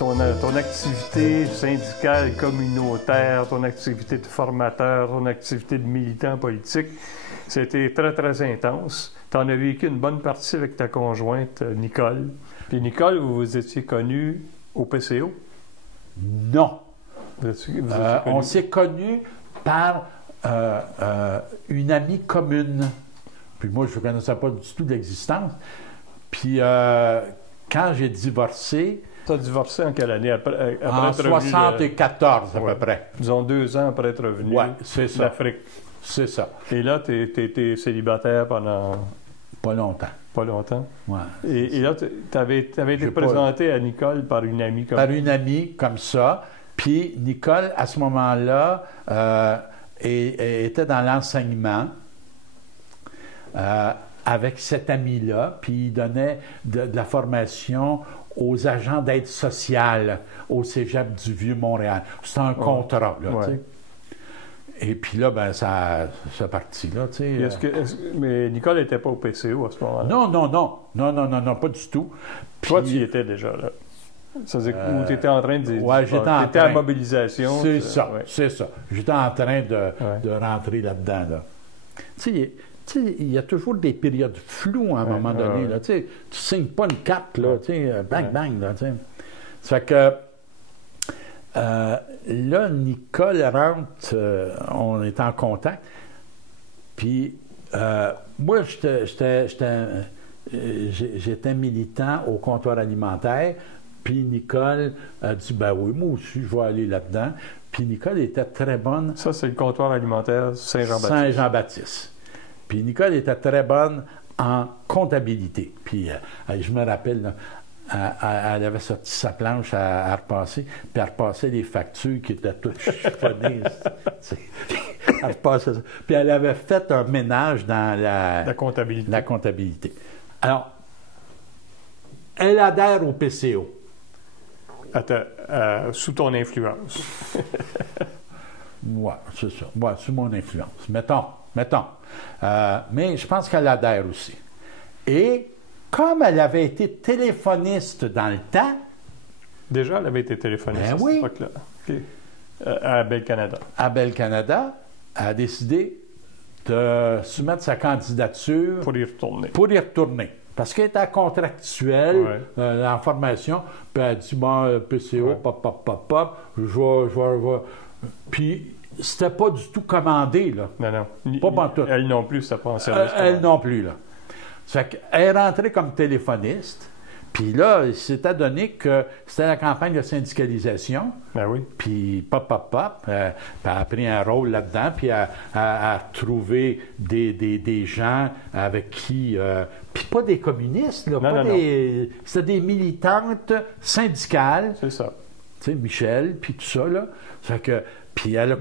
ton activité syndicale, communautaire, ton activité de formateur, ton activité de militant politique, c'était très, très intense. Tu en as vécu une bonne partie avec ta conjointe, Nicole. Puis Nicole, vous vous étiez connus au PCO? Non. On Connus? s'est connus par une amie commune. Puis moi, je ne connaissais pas du tout l'existence. Puis quand j'ai divorcé... Tu as divorcé en quelle année? Après en être revenu 74 à peu près. Disons 2 ans après être revenu d'Afrique. C'est ça. Et là, tu étais célibataire pendant... Pas longtemps. Pas longtemps. Ouais. Et là, tu avais été présenté à Nicole par une amie comme Par une amie comme ça. Puis Nicole, à ce moment-là, était dans l'enseignement avec cette amie-là. Puis il donnait de la formation aux agents d'aide sociale au Cégep du Vieux-Montréal. C'était un contrat, là, tu sais. Et puis là, ben ça partit, là, tu sais. Mais Nicole n'était pas au PCO à ce moment-là? Non, pas du tout. Puis, toi, tu y étais déjà, là. Ça veut dire que tu étais en train de... Oui, j'étais en train. Tu étais à mobilisation. C'est ça, c'est ça. J'étais en train de rentrer là-dedans, là. Tu sais, il y a toujours des périodes floues à un moment donné, là. Tu sais, tu signes pas une carte, là, tu sais, bang, là, tu sais. Ça fait que... là, Nicole rentre, on est en contact, puis moi, j'étais militant au comptoir alimentaire, puis Nicole a dit, ben oui, moi aussi, je vais aller là-dedans. Puis Nicole était très bonne. Ça, c'est le comptoir alimentaire Saint-Jean-Baptiste. Saint-Jean-Baptiste. Puis Nicole était très bonne en comptabilité. Puis je me rappelle, là, elle avait sorti sa planche à repasser, puis elle repassait les factures qui étaient toutes chiffonnées. Elle repassait ça. Puis elle avait fait un ménage dans la comptabilité. Alors, elle adhère au PCO. Sous ton influence. Oui, c'est ça. Ouais, sous mon influence. Mettons. Mais je pense qu'elle adhère aussi. Et comme elle avait été téléphoniste dans le temps... Déjà, elle avait été téléphoniste à cette époque-là. Okay. À Bell Canada. À Bell Canada, elle a décidé de soumettre sa candidature... Pour y retourner. Parce qu'elle était contractuelle en formation. Puis elle a dit, bon, PCO, pop, je vais... Puis c'était pas du tout commandé, là. Non. Pas pantoute. Elle non plus, c'était pas en service. Elle non plus, là. Ça fait qu'elle est rentrée comme téléphoniste, puis là, il s'est adonné que c'était la campagne de syndicalisation. Ben oui. Puis pop, puis elle a pris un rôle là-dedans, puis elle a trouvé des gens avec qui... puis pas des communistes, là, c'était des militantes syndicales. C'est ça. Tu sais, Michel, puis tout ça, là. Ça fait que... Puis elle a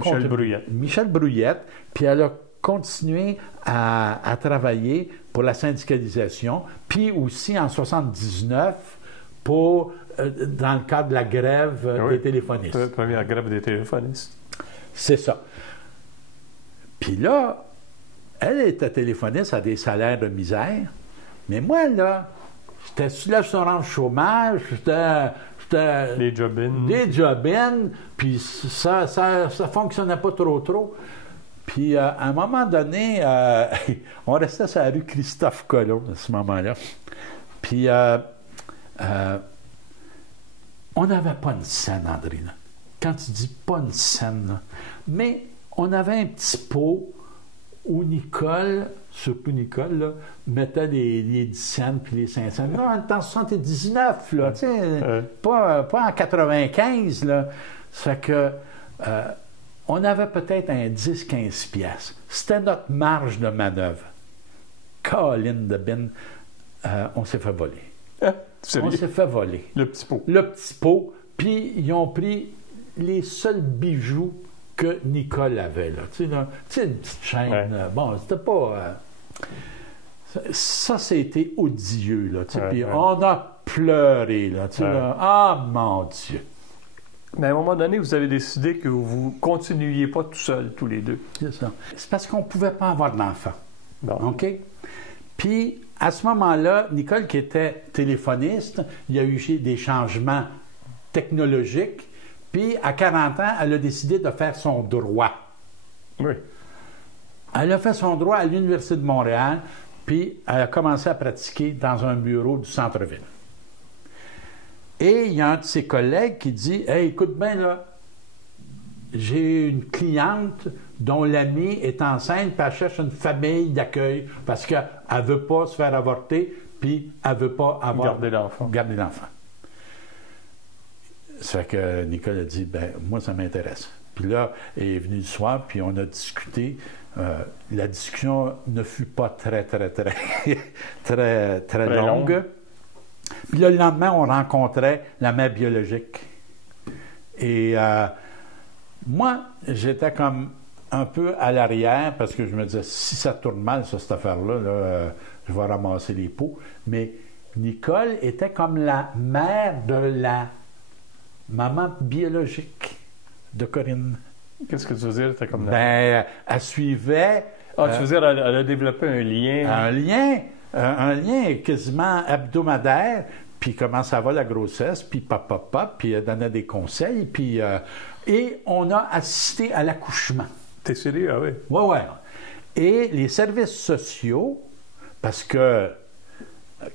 Michel Brouillette, puis elle a continué à travailler pour la syndicalisation, puis aussi en 79 dans le cadre de la grève des téléphonistes. La première grève des téléphonistes. C'est ça. Puis là, elle était téléphoniste à des salaires de misère, mais moi, là, j'étais sur l'assurance chômage, j'étais des job-in. Des job-in, puis ça fonctionnait pas trop. Puis, à un moment donné, on restait sur la rue Christophe-Colomb, à ce moment-là. Puis, on n'avait pas une scène, André. Là. Quand tu dis pas une scène, là. Mais on avait un petit pot où Nicole, surtout Nicole, là, mettait les 10 cents puis les 5 cents. Là, on était en 79, là, tu sais, pas en 95, là. Ça fait que... on avait peut-être un 10-15 piastres. C'était notre marge de manœuvre. Colline de bin, on s'est fait voler. On s'est fait voler. Le petit pot. Le petit pot. Puis, ils ont pris les seuls bijoux que Nicole avait. Là. Tu sais, une petite chaîne. Ouais. Bon, c'était pas... ça, c'était odieux. Là, puis on a pleuré. Là, là. Ah, mon Dieu! Mais à un moment donné, vous avez décidé que vous ne continuiez pas tout seul, tous les deux. C'est ça. C'est parce qu'on ne pouvait pas avoir d'enfant. Bon. OK? Puis, à ce moment-là, Nicole, qui était téléphoniste, il y a eu des changements technologique. Puis, à 40 ans, elle a décidé de faire son droit. Oui. Elle a fait son droit à l'Université de Montréal, puis elle a commencé à pratiquer dans un bureau du centre-ville. Et il y a un de ses collègues qui dit « Hey, écoute bien, là, j'ai une cliente dont l'amie est enceinte, puis elle cherche une famille d'accueil parce qu'elle ne veut pas se faire avorter, puis elle ne veut pas garder l'enfant. Ça fait que Nicole a dit, ben moi, ça m'intéresse. Puis là, elle est venue le soir, puis on a discuté. La discussion ne fut pas très longue. Puis là, le lendemain, on rencontrait la mère biologique. Et moi, j'étais comme un peu à l'arrière parce que je me disais, si ça tourne mal, cette affaire-là, je vais ramasser les pots. Mais Nicole était comme la mère de la maman biologique de Corinne. Qu'est-ce que tu veux dire? Comme ben, elle suivait... tu veux dire, elle a développé un lien? Un lien quasiment hebdomadaire, puis comment ça va la grossesse, puis papa, puis elle donnait des conseils, puis... et on a assisté à l'accouchement. T'es sérieux? Ah oui? Oui. Et les services sociaux, parce que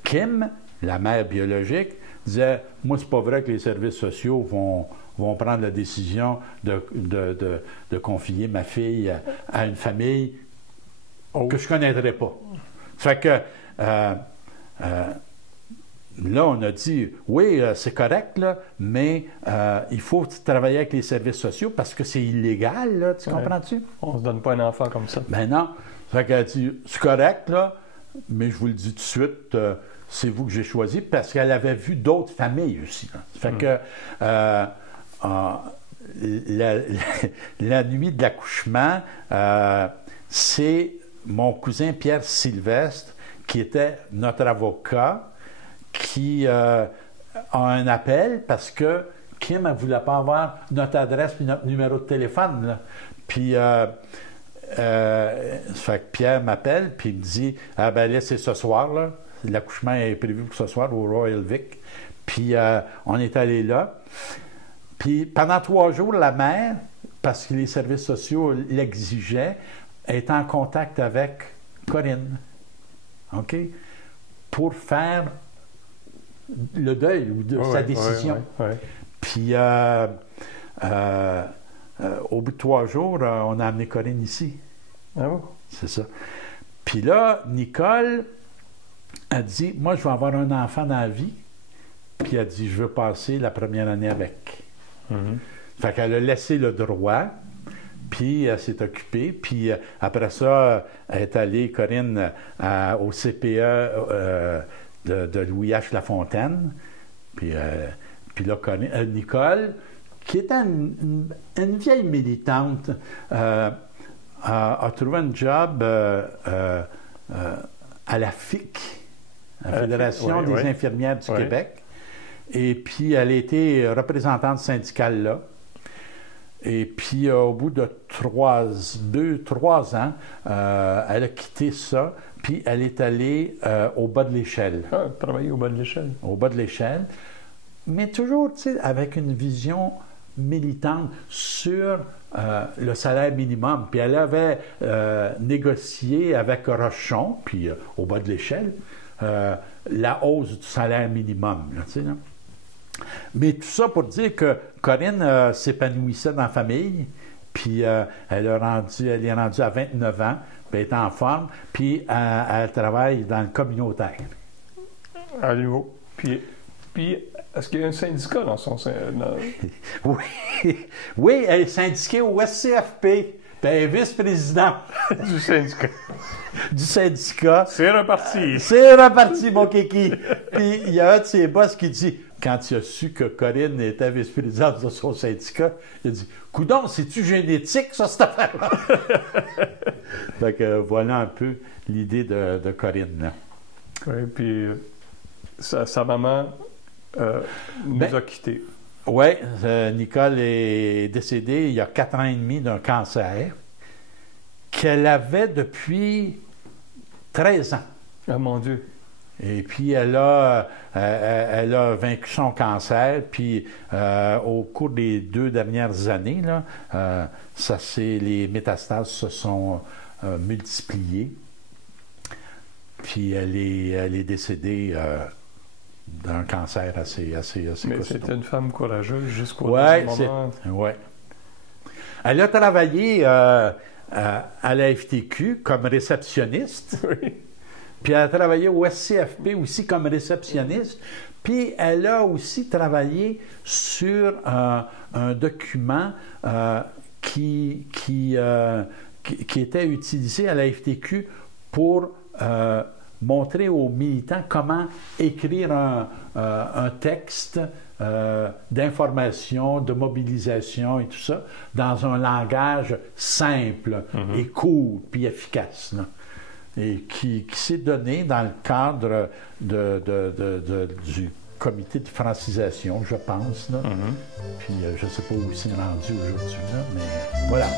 Kim, la mère biologique, disait, moi, c'est pas vrai que les services sociaux vont prendre la décision de confier ma fille à une famille que je ne connaîtrais pas. Ça fait que là, on a dit, oui, c'est correct, là, mais il faut travailler avec les services sociaux parce que c'est illégal, là, tu comprends-tu? On ne se donne pas un enfant comme ça. Ben non. Ça fait qu'elle a dit, c'est correct, là, mais je vous le dis tout de suite, c'est vous que j'ai choisi, parce qu'elle avait vu d'autres familles aussi. Là. Ça fait que la nuit de l'accouchement, c'est mon cousin Pierre Sylvestre, qui était notre avocat, qui a un appel parce que Kim ne voulait pas avoir notre adresse et notre numéro de téléphone. Là. Puis, ça fait que Pierre m'appelle, puis il me dit « Ah ben là, c'est ce soir, là. L'accouchement est prévu pour ce soir au Royal Vic. » Puis, on est allé là. Puis, pendant 3 jours, la mère, parce que les services sociaux l'exigeaient, est en contact avec Corinne. OK? Pour faire le deuil ou de sa décision. Puis, au bout de 3 jours, on a amené Corinne ici. Ah bon? C'est ça. Puis là, Nicole a dit, moi, je vais avoir un enfant dans la vie. Puis elle a dit, je veux passer la première année avec. Fait qu'elle a laissé le droit, puis elle s'est occupée. Puis après ça, elle est allée, Corinne, au CPE de Louis H. Lafontaine. Puis là, Nicole, qui était une vieille militante, a trouvé un job à la FIC, la Fédération des infirmières du Québec. Et puis, elle a été représentante syndicale là. Et puis, au bout de 3 ans, elle a quitté ça, puis elle est allée au bas de l'échelle. Ah, travailler au bas de l'échelle. Au bas de l'échelle. Mais toujours, tu sais, avec une vision militante sur le salaire minimum. Puis elle avait négocié avec Rochon, puis au bas de l'échelle, la hausse du salaire minimum. Là, tu sais, là. Mais tout ça pour dire que Corinne s'épanouissait dans la famille, puis elle est rendue à 29 ans, puis elle est en forme, puis elle travaille dans le communautaire. À nouveau. Puis est-ce qu'il y a un syndicat dans son... Oui, elle est syndiquée au SCFP, puis elle est vice-présidente du syndicat. Du syndicat. C'est reparti. C'est reparti, mon kiki. Puis il y a un de ses boss qui dit, quand il a su que Corinne était vice-présidente de son syndicat, il a dit, coudonc, c'est-tu génétique, ça, cette affaire-là? Fait que voilà un peu l'idée de Corinne. Là. Oui, puis sa maman nous a quittés. Oui, Nicole est décédée il y a 4 ans et demi d'un cancer qu'elle avait depuis 13 ans. Ah, mon Dieu. Et puis, elle a vaincu son cancer. Puis, au cours des 2 dernières années, là, les métastases se sont multipliées. Puis, elle est décédée d'un cancer assez Mais costaud. c'était une femme courageuse jusqu'au dernier moment. Oui. Elle a travaillé à la FTQ comme réceptionniste. Oui. Puis elle a travaillé au SCFP aussi comme réceptionniste. Puis elle a aussi travaillé sur un document qui était utilisé à la FTQ pour montrer aux militants comment écrire un texte d'information, de mobilisation et tout ça, dans un langage simple et court, puis efficace, là. Et qui s'est donné dans le cadre du comité de francisation, je pense. Là. Puis je ne sais pas où c'est rendu aujourd'hui, là, mais voilà.